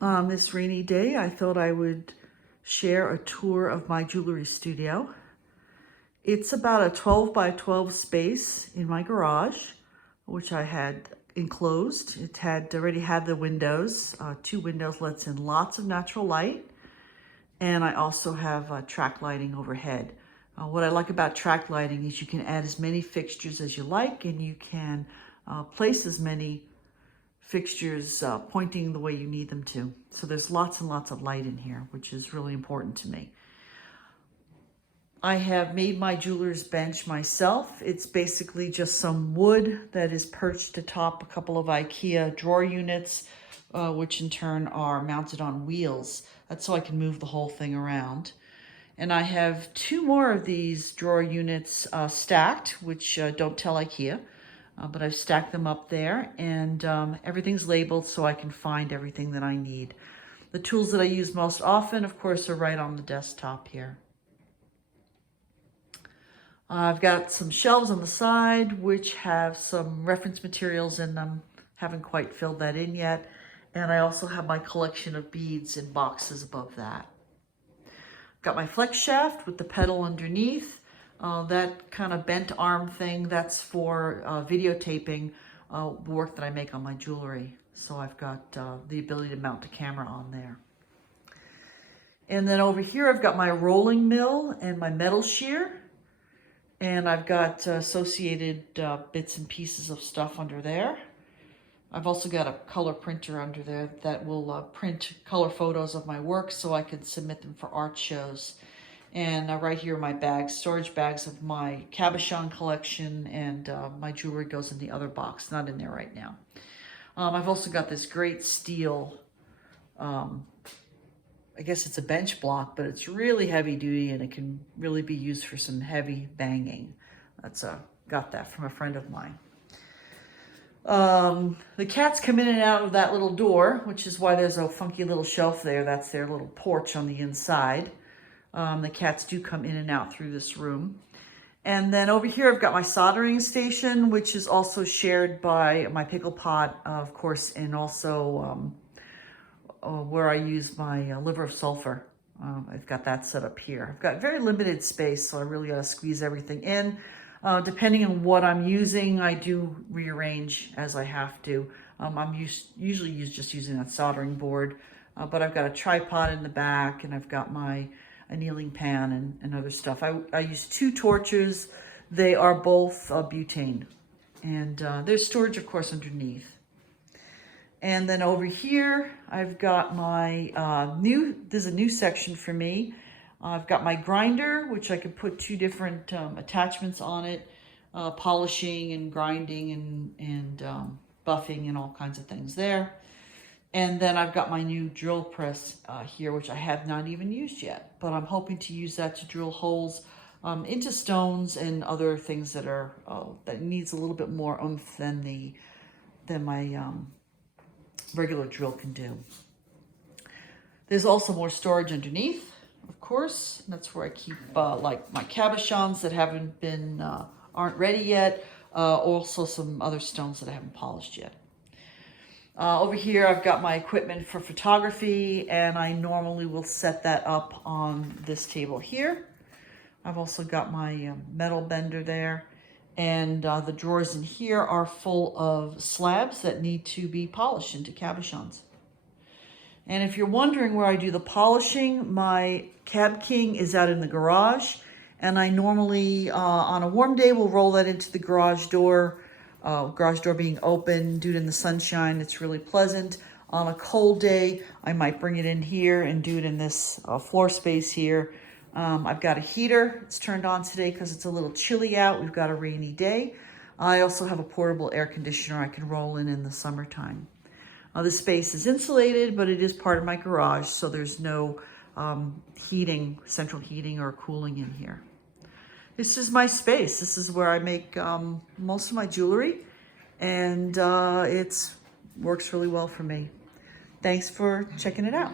On this rainy day, I thought I would share a tour of my jewelry studio. It's about a 12 by 12 space in my garage, which I had enclosed. It had already had the windows, 2 windows lets in lots of natural light. And I also have track lighting overhead. What I like about track lighting is you can add as many fixtures as you like, and you can place as many fixtures pointing the way you need them to. So there's lots and lots of light in here, which is really important to me. I have made my jeweler's bench myself. It's basically just some wood that is perched atop a couple of IKEA drawer units, which in turn are mounted on wheels. That's so I can move the whole thing around. And I have 2 more of these drawer units stacked, which don't tell IKEA. But I've stacked them up there, and everything's labeled so I can find everything that I need. The tools that I use most often, of course, are right on the desktop here. I've got some shelves on the side which have some reference materials in them. Haven't quite filled that in yet. And I also have my collection of beads in boxes above that. Got my flex shaft with the pedal underneath. That kind of bent arm thing, that's for videotaping work that I make on my jewelry. So I've got the ability to mount a camera on there. And then over here I've got my rolling mill and my metal shear. And I've got associated bits and pieces of stuff under there. I've also got a color printer under there that will print color photos of my work so I can submit them for art shows. And right here are my bags, storage bags of my cabochon collection, and my jewelry goes in the other box, not in there right now. I've also got this great steel, I guess it's a bench block, but it's really heavy duty and it can really be used for some heavy banging. That's got that from a friend of mine. The cats come in and out of that little door, which is why there's a funky little shelf there. That's their little porch on the inside. The cats do come in and out through this room. And then over here, I've got my soldering station, which is also shared by my pickle pot, of course, and also where I use my liver of sulfur. I've got that set up here. I've got very limited space, so I really got to squeeze everything in. Depending on what I'm using, I do rearrange as I have to. I'm usually just using that soldering board, but I've got a tripod in the back, and I've got my annealing pan and other stuff. I use 2 torches. They are both butane, and there's storage, of course, underneath. And then over here, I've got my there's a new section for me. I've got my grinder, which I could put 2 different attachments on it, polishing and grinding and buffing and all kinds of things there. And then I've got my new drill press here, which I have not even used yet, but I'm hoping to use that to drill holes into stones and other things that are that needs a little bit more oomph than my regular drill can do. There's also more storage underneath, of course. That's where I keep like my cabochons that aren't ready yet. Also some other stones that I haven't polished yet. Over here, I've got my equipment for photography, and I normally will set that up on this table here. I've also got my metal bender there, and the drawers in here are full of slabs that need to be polished into cabochons. And if you're wondering where I do the polishing, my Cab King is out in the garage, and I normally, on a warm day, will roll that into the garage door being open, do it in the sunshine. It's really pleasant. On a cold day, I might bring it in here and do it in this floor space here. I've got a heater. It's turned on today because it's a little chilly out. We've got a rainy day. I also have a portable air conditioner I can roll in the summertime. This space is insulated, but it is part of my garage, so there's no central heating or cooling in here. This is my space. This is where I make most of my jewelry, and it works really well for me. Thanks for checking it out.